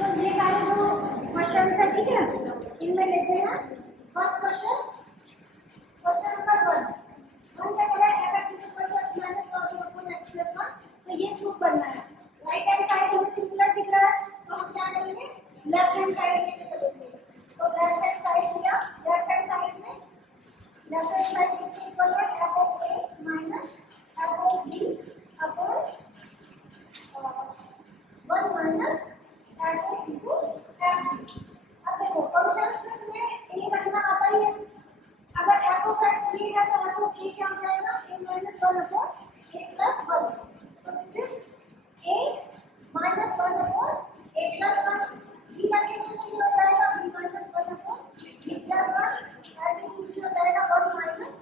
तो ये सारे जो क्वेश्चन है, ठीक है, इनमें लेते हैं फर्स्ट क्वेश्चन, क्वेश्चन नंबर 1 क्या कह रहा है, f(x = x - 1 x + 1), तो ये प्रूव करना है। राइट हैंड साइड हमें सिंपलर दिख रहा है, तो हम क्या करेंगे, लेफ्ट हैंड साइड लेके चलेंगे। तो लेफ्ट हैंड साइड लिया, लेफ्ट हैंड साइड में लेफ्ट हैंड साइड किसके इक्वल है, f(a - f(b) upon 1 minus fa into fb। अब देखो फंक्शंस में तुम्हें a रखना आता ही है, अगर f(x) ये है तो f(a) क्या हो जाएगा, a - 1 अपॉन a + 1। तो this is a - 1 upon a + 1। b रखेंगे तो ये हो जाएगा b - 1 अपॉन b + 1। ऐसे ही नीचे हो जाएगा 1 minus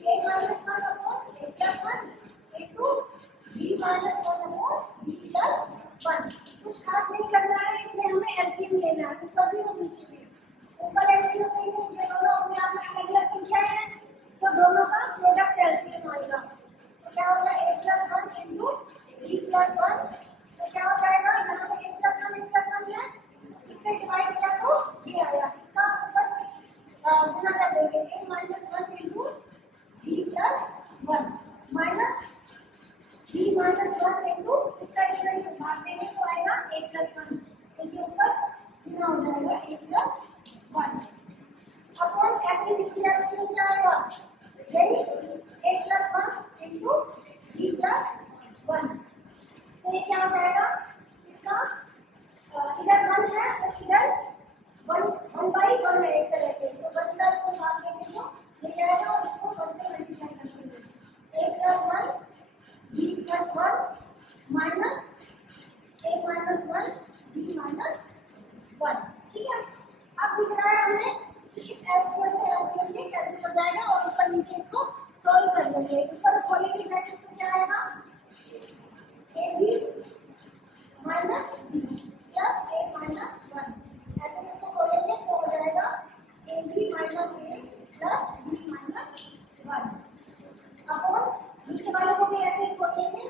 a - 1 upon a + 1 into b - 1 upon b + 1। कुछ खास नहीं करना है, इसमें हमें एलसीएम लेना है, ऊपर भी और नीचे भी। ऊपर एलसीएम लेंगे, ये दोनों अपने आप में अलग-अलग संख्याएं हैं, तो दोनों का प्रोडक्ट एलसीएम आएगा। तो क्या होगा, a + 1 इनटू b + 1। तो क्या हो जाएगा, यहाँ पे a + 1 है, इससे डिवाइड किया तो ये आया, इसका ऊपर गुना कर देंगे, a - 1 into b + 1 minus b - 1 into इसका इसमें भाग देंगे तो आएगा a + 1। तो ये ऊपर गुना हो जाएगा a + 1 अपॉन कैसे नीचे एलसीएम क्या आएगा, यही a + 1 इनटू b + 1। तो ये क्या हो जाएगा, इसका इधर 1 है और इधर 1/1 है एक तरह से, तो 1 का इसको भाग देंगे तो ये जाएगा और इसको 1 से मल्टीप्लाई कर देंगे, a + 1 b + 1 minus a - 1 b - 1। ठीक है, अब दिख रहा है हमें कि इस एलसीएम से एलसीएम भी कैंसिल हो जाएगा और ऊपर नीचे इसको सॉल्व कर लेंगे। ऊपर खोलेंगे ब्रैकेट तो क्या आएगा, ab - b + a - 1। ऐसे इसको खोलेंगे तो हो जाएगा ab - a + b - 1 अपॉन नीचे वाले को भी ऐसे ही खोलेंगे,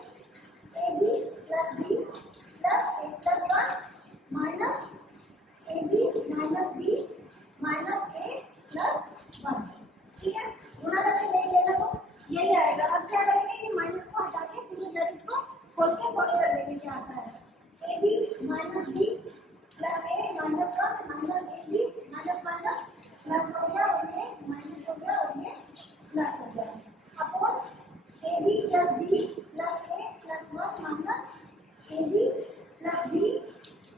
ab + b + a + 1 minus ab - b - a + 1। ठीक है, गुणा करके देख लेना तो यही आएगा। अब क्या करेंगे, ये माइनस को हटा के पूरे ब्रैकेट को खोल के सॉल्व कर लेंगे, क्या आता है, ab - b + a - 1 minus ab minus plus हो गया और ये माइनस हो गया और ये प्लस हो गया upon ab + b + a + 1 minus ab + b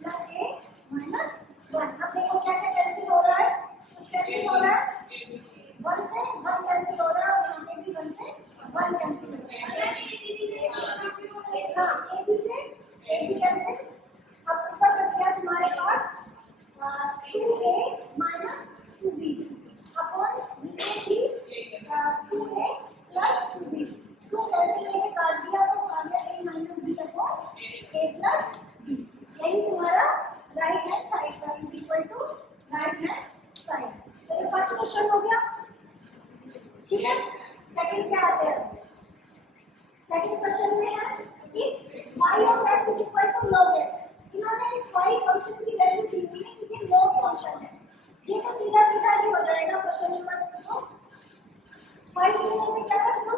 + a - 1। अब देखो क्या क्या कैंसिल हो रहा है, कुछ कैंसिल हो रहा है, 1 से 1 कैंसिल हो रहा है और यहाँ पे भी 1 से 1 कैंसिल हो रहा है। हाँ, ab से ab कैंसिल। अब ऊपर बच गया तुम्हारे पास 2a - 2b अपॉन नीचे भी 2a + 2b। 2 कैंसिल करके काट दिया तो आ गया a - b upon a + b। यही तुम्हारा राइट हैंड साइड का is equal to right hand side. तो ये फर्स्ट क्वेश्चन हो गया, ठीक है। सेकंड क्या आते हैं, सेकंड क्वेश्चन में है इफ y(x = log x)। इन्होंने इस y फंक्शन की वैल्यू दी हुई है कि ये log फंक्शन है, ये तो सीधा सीधा ही हो जाएगा क्वेश्चन नंबर 2। y की जगह पे क्या रख लो,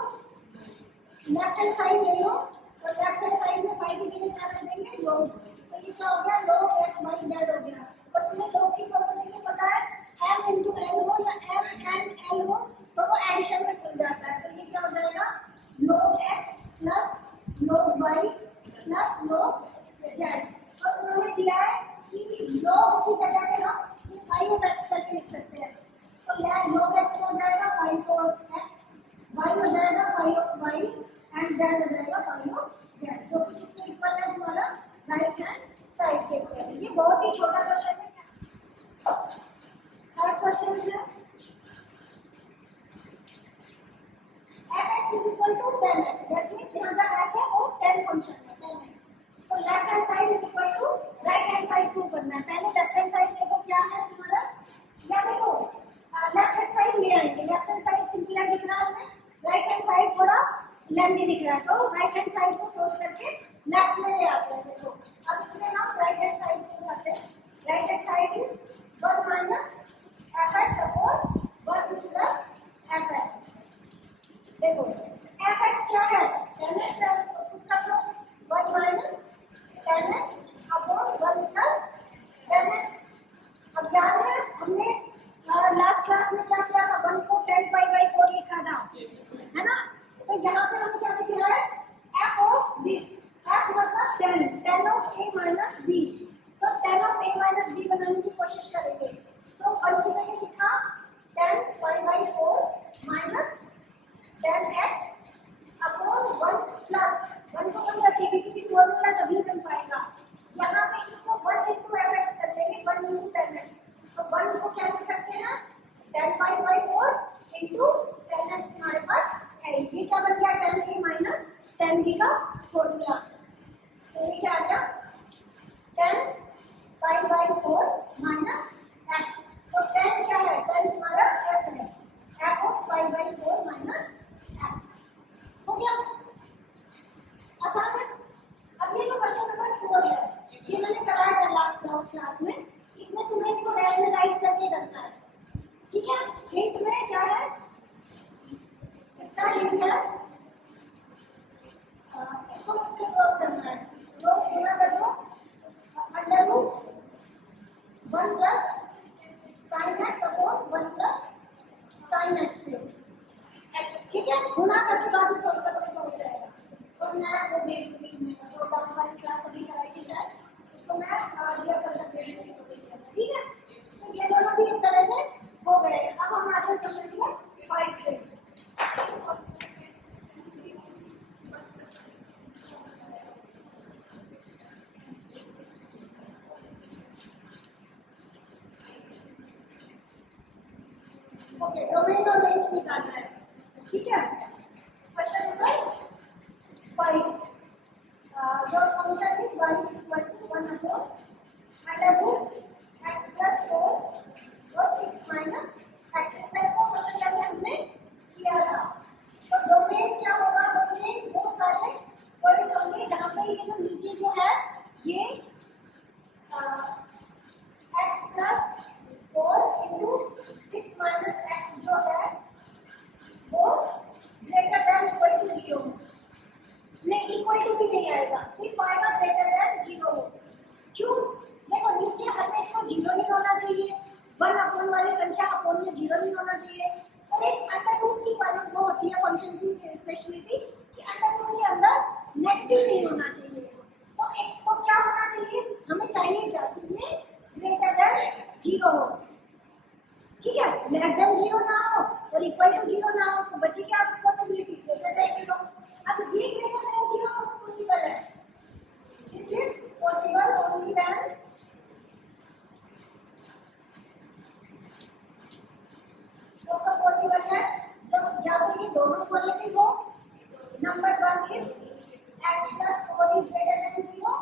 लेफ्ट हैंड साइड ले लो, और लेफ्ट हैंड साइड में y की जगह क्या रख देंगे, log। तो ये क्या हो गया, log x y z हो गया। और तुम्हें log की प्रॉपर्टी से पता है m × l हो या m n l हो तो वो एडिशन में खुल जाता है। तो ये क्या हो जाएगा, log x + log y + log z। और उन्होंने दिया है कि log की जगह पे हम ये 5x करके लिख सकते हैं। तो log x हो जाएगा 5x, y हो जाएगा 5y एंड z हो जाएगा 5z, जो कि किसके इक्वल है, तुम्हारा राइट हैंड साइड के इक्वल है। ये बहुत ही छोटा क्वेश्चन है। थर्ड क्वेश्चन है f(x = 10x)। दैट मींस यहाँ का f है वो 10 फंक्शन है, 10 है। तो left hand side is equal to right hand side prove करना है। पहले लेफ्ट हैंड साइड देखो क्या है तुम्हारा, या देखो लेफ्ट हैंड साइड ले आएंगे। लेफ्ट हैंड साइड सिंपल दिख रहा है हमें, राइट हैंड साइड थोड़ा लेंथी दिख रहा है, तो राइट हैंड साइड को सोल्व करके लेफ्ट में ले आते हैं। देखो अब इसमें हम राइट हैंड साइड को करते हैं, a माइनस बी, तो tan of a minus b बनाने की कोशिश करेंगे। तो 1 की जगह लिखा tan pi by 4 minus tan x upon 1 plus 1 को 1 रखेंगे क्योंकि फॉर्मूला तभी बन पाएगा। यहाँ पे इसको 1 इंटू एफ एक्स कर लेंगे, 1 इंटू टेन एक्स, तो 1 को क्या लिख सकते हैं tan pi by 4 into ten x हमारे पास है। ये क्या बन गया tan a minus tan b का फॉर्मूला। तो ये क्या आ गया tan pi by 4 minus x, तो tan क्या है, tan हमारा f है, f of pi by 4 minus x. हो गया, आसान है। अब ये जो क्वेश्चन नंबर 4 है, ये मैंने कराया था लास्ट क्लास में, इसमें तुम्हें इसको रैशनलाइज करके करना है, ठीक है। हिंट में क्या है, इसका हिंट है इसको इससे क्रॉस करना है, क्रॉस गुना कर दो under root 1 plus sine x upon 1 plus sine x से, ठीक है। गुना करके बाद में सॉल्व करोगे तो हो जाएगा। और मैं वो बेसिक में जो डाउन वाली क्लास अभी कराई थी शायद, उसको मैं आज या कल तक दे दूंगी तो देख लेना, ठीक है। तो ये दोनों भी एक तरह से हो गए। अब हम आते हैं क्वेश्चन नंबर 5 पे। ओके, डोमेन और रेंज निकालना है, ठीक है। Question number 5, your function is y is equal to 1 upon under root x plus 4 और 6 minus x। इस टाइप का क्वेश्चन पहले हमने किया था। तो डोमेन क्या होगा, डोमेन वो सारे पॉइंट्स होंगे जहाँ पे ये जो नीचे जो है ये x plus 4 into 6 minus x जो है वो ग्रेटर देन इक्वल टू 0, नहीं इक्वल टू भी नहीं आएगा, सिर्फ आएगा ग्रेटर देन 0। क्यों, देखो नीचे हर में तो 0 नहीं होना चाहिए, 1 अपॉन वाली संख्या अपॉन में 0 नहीं होना चाहिए, और एक अंडर रूट की वाली वो होती है फंक्शन की स्पेशलिटी कि अंडर रूट के अंदर नेगेटिव नहीं होना चाहिए। तो एक तो क्या होना चाहिए, हमें चाहिए क्या कि ये ग्रेटर देन 0 हो, ठीक है। लेस देन 0 ना हो और इक्वल टू 0 ना हो, तो बची क्या पॉसिबिलिटी, ग्रेटर देन 0। अब ये ग्रेटर देन 0 पॉसिबल है, this is possible only when तो कब पॉसिबल है, जब या तो ये दोनों पॉजिटिव हो, number 1 is x plus 4 is greater than 0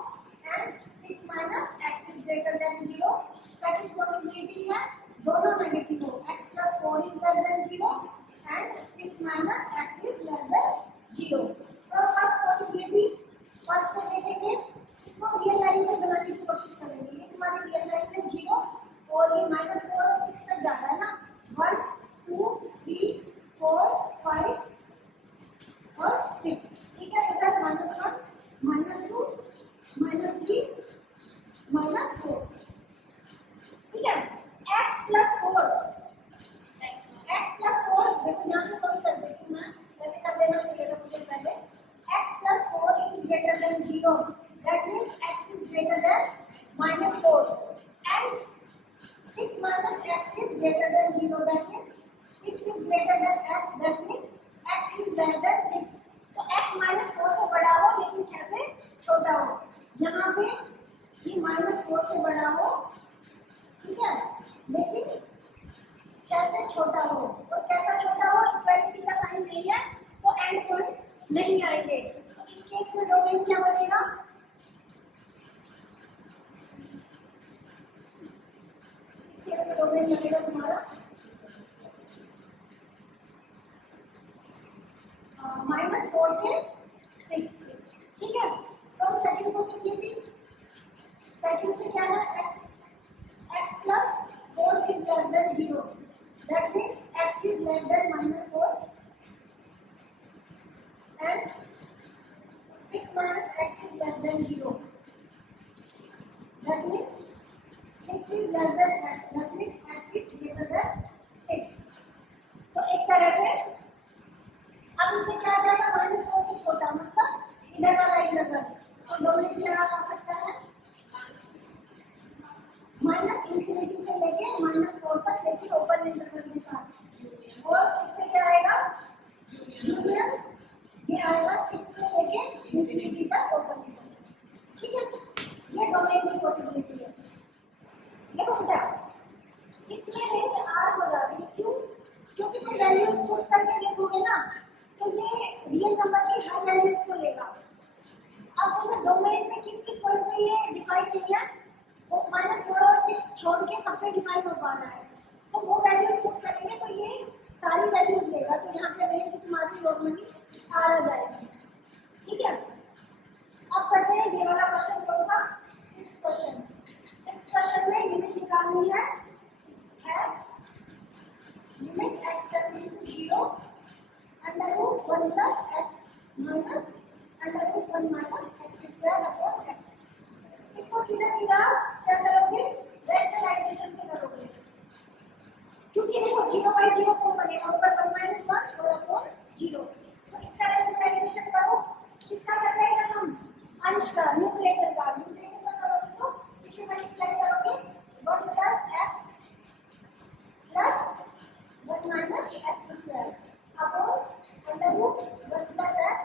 and 6 minus x is greater than 0। Second possibility है दोनों नेगेटिव हो, x plus 4 is less than 0 and 6 minus x is less than 0। और फर्स्ट पॉसिबिलिटी फर्स्ट से देखेंगे, इसको real line में बनाने की कोशिश करेंगे। ये तुम्हारी रियल लाइन में 0 और ये -4 और 6 तक जा रहा है ना, 1 2 3 4 5 और 6, ठीक है। इधर -1 -2 -3 -4, ठीक है। x plus 4 देखो यहाँ से सॉल्व कर देती हूँ मैं, वैसे कर देना चाहिए था मुझे पहले। x plus 4 is greater than 0, that means x is greater than -4 and 6 minus x is greater than 0, that means 6 is greater than x, that means x is less than 6। तो x -4 से बड़ा हो लेकिन 6 से छोटा हो, यहाँ पे ये -4 से बड़ा हो, ठीक है, लेकिन 6 से छोटा हो। और कैसा छोटा हो, इक्वालिटी का साइन नहीं है तो एंड पॉइंट्स नहीं आएंगे। तो इस केस में डोमेन क्या बनेगा, इस केस में डोमेन बनेगा तुम्हारा -4 से 6, ठीक है। फ्रॉम सेकंड पॉसिबिलिटी, सेकंड से क्या है, x plus 4 is less than 0, that means x is less than -4 and 6 minus x is less than 0, that means 6 is less than x, that means x is greater than 6। तो एक तरह से अब इसमें क्या आ जाएगा, -4 से छोटा, मतलब इधर वाला इधर वाला, तो डोमेन क्या आ सकता है माइनस इंफिनिटी से लेके -4 तक, लेकिन ओपन इंटरवल के साथ। और इससे क्या आएगा यूनियन, ये आएगा 6 से लेके इंफिनिटी तक ओपन इंटरवल। ठीक है, ये डोमेन की पॉसिबिलिटी है। देखो बेटा, इसमें रेंज आर हो जा रही है, क्यों? क्योंकि तुम वैल्यूज पुट करके देखोगे ना, तो ये रियल नंबर की हर वैल्यूज को लेगा। अब जैसे डोमेन में किस किस पॉइंट पे ये डिफाइन नहीं है, -4 और 6 छोड़ के सब पे डिफाइन हो पा रहा है, तो वो वैल्यूज पुट करेंगे तो ये सारी वैल्यूज लेगा, तो यहाँ पे रेंज तुम्हारी नॉर्मली आर आ जाएगी। ठीक है, अब करते हैं ये वाला क्वेश्चन, कौन सा? 6 क्वेश्चन। 6 क्वेश्चन में लिमिट निकालनी है limit x tending to 0 √1 plus x minus √1 minus x square upon x। इसको सीधा सीधा क्या करोगे, रैशनलाइजेशन से करोगे, क्योंकि देखो 0/0 फॉर्म बनेगा, ऊपर 1 - 1 और अपॉन 0, तो इसका रैशनलाइजेशन करो। किसका कर रहे हैं हम? अंश का, न्यूमरेटर का। न्यूमरेटर का करोगे तो इसे मल्टीप्लाई करोगे 1 plus x plus 1 minus x square upon √1 plus x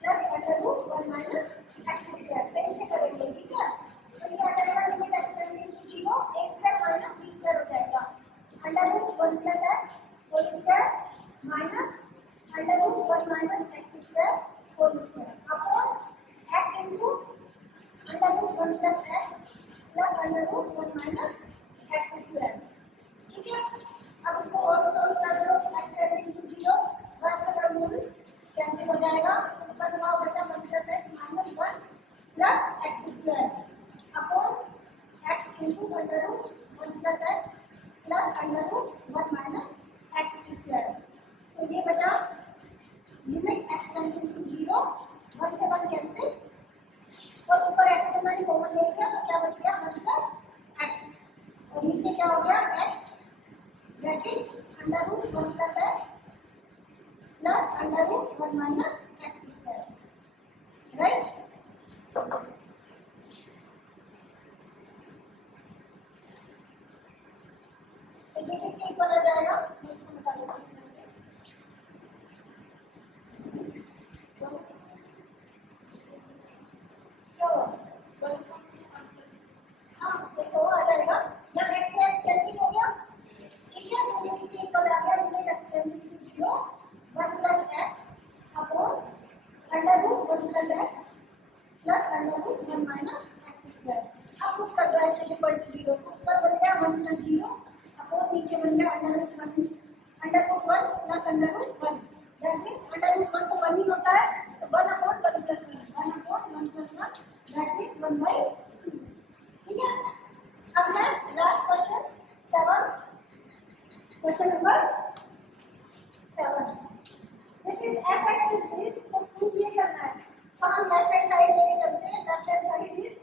plus √1 minus x square. सही से करेंगे, ठीक है? तो ये आ जाएगा limit x tending to 0 a square minus b square हो जाएगा, √1 plus x whole square minus √1 minus x square whole square upon x into √1 plus x plus √1 minus x square. ठीक है, अब इसको और सॉल्व कर दो। x टेंडिंग टू 0, 1 से वर्गमूल कैंसिल हो जाएगा, तो ऊपर का बचा 1 plus x minus 1 plus x square upon x into √1 plus x plus √1 minus x square. तो ये बचा लिमिट x टेंडिंग टू 0, 1 से 1 कैंसिल, और ऊपर x को मैंने कॉमन ले लिया, तो क्या बच गया 1 प्लस x, और नीचे क्या हो गया x bracket √1 plus x plus √1 minus x square, right? तो ये किसके इक्वल आ जाएगा, मैं इसको बता देती हूँ फिर से। हाँ देखो आ जाएगा, यहाँ x से x कैंसिल हो गया, ठीक है? तो ये किसके इक्वल आ गया, limit x tending to 0, 1 plus x upon √1 plus x plus √1 minus x square. अब पुट कर दो x इक्वल टू 0, तो ऊपर बन गया 1 प्लस 0 अपॉन नीचे बन गया √1 प्लस √1, दैट मीन्स √1 तो 1 ही होता है, तो 1 upon 1 plus 1, 1 upon 1 plus 1, that means 1/2। ठीक है, अब है last question 7, question number 7। This is fx is this, तो प्रूव ये करना है, तो हम लेफ्ट हैंड साइड लेके चलते हैं। Left hand side is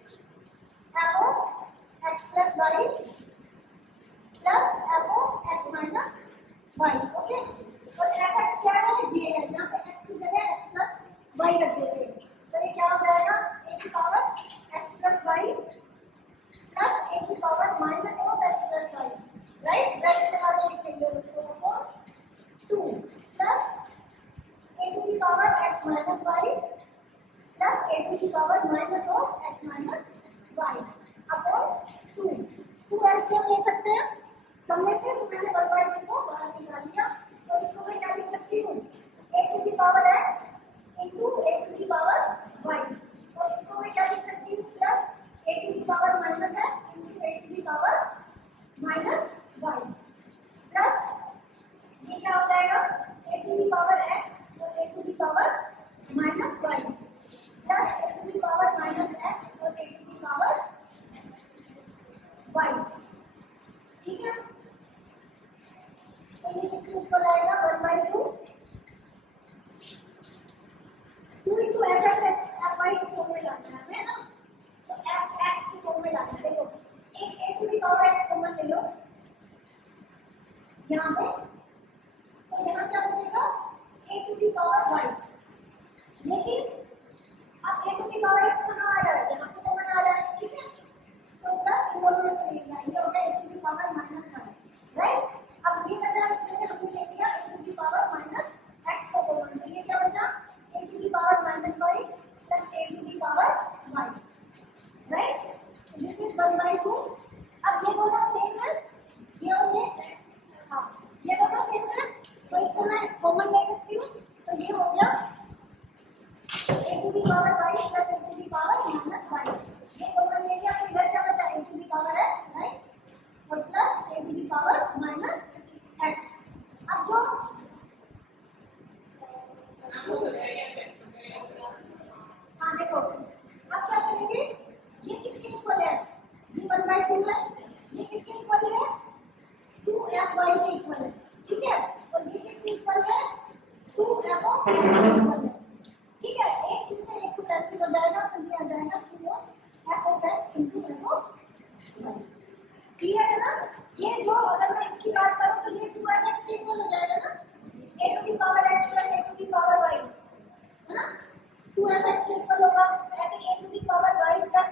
f of x plus y plus f of x minus y, okay? और fx क्या है, ये है, यहाँ पे x की जगह x plus y रख देते हैं, तो ये क्या हो जाएगा, a की power x plus y plus a की power minus of x plus y, right? Bracket लगा के लिखेंगे उसको, upon 2 plus a to the power x minus y plus a to the power minus of x minus y upon 2 LCM ले सकते हैं सब में से, तो मैंने 1/2 को बाहर निकाल लिया, तो इसको मैं क्या लिख सकती हूँ, a to the power x into a to the power y, और इसको मैं क्या लिख सकती हूँ, plus a to the power minus x into a to the power minus y, plus ये क्या हो जाएगा, a to the power x और a to the power minus y plus a to the power minus x और a to the power y। ठीक है, तो ये किसके इक्वल आएगा, 1/2 2 into fx fy की फॉर्म में लाना है ना, तो fx की फॉर्म में लाना है। देखो एक a to the power x common ले लो यहाँ पे, तो यहाँ क्या बचेगा, a to the power y, लेकिन अब a to the power x कहाँ आ रहा है, यहाँ पे कॉमन आ रहा है, ठीक है? तो प्लस इन दोनों में से लेना है, पावर माइनस वन, राइट। अब ये बचा, इसमें से हमने ले लिया A to the power minus X को कॉमन, तो ये क्या बचा, ए to the power minus Y plus A to the power Y, right. This is 1/2। अब ये दोनों सेम है, ये और ये, हाँ ये दोनों सेम है, तो इसको मैं कॉमन ले सकती हूँ, तो ये हो गया a to the power y plus A to the power minus y, ये कॉमन ले लिया, तो इधर क्या बचा, ए to the power x, right, और plus A to the power minus x. अब जो हाँ देखो, अब क्या करेंगे, ये किसके इक्वल है, ये 1/2 है, ये किसके इक्वल है, 2f(y) के इक्वल है, ठीक है, और ये किसके इक्वल है, 2f(x) के इक्वल है, ठीक है। एक 2 से एक 2 कैंसिल हो जाएगा, तो ये आ जाएगा 2f(x) into f(y)। क्लियर है ना। ये जो अगर मैं इसकी बात करूं तो ये 2f(x) के इक्वल हो जाएगा ना, a to the power x plus a to the power y, है ना, 2f(x) के इक्वल होगा। ऐसे a to the power y plus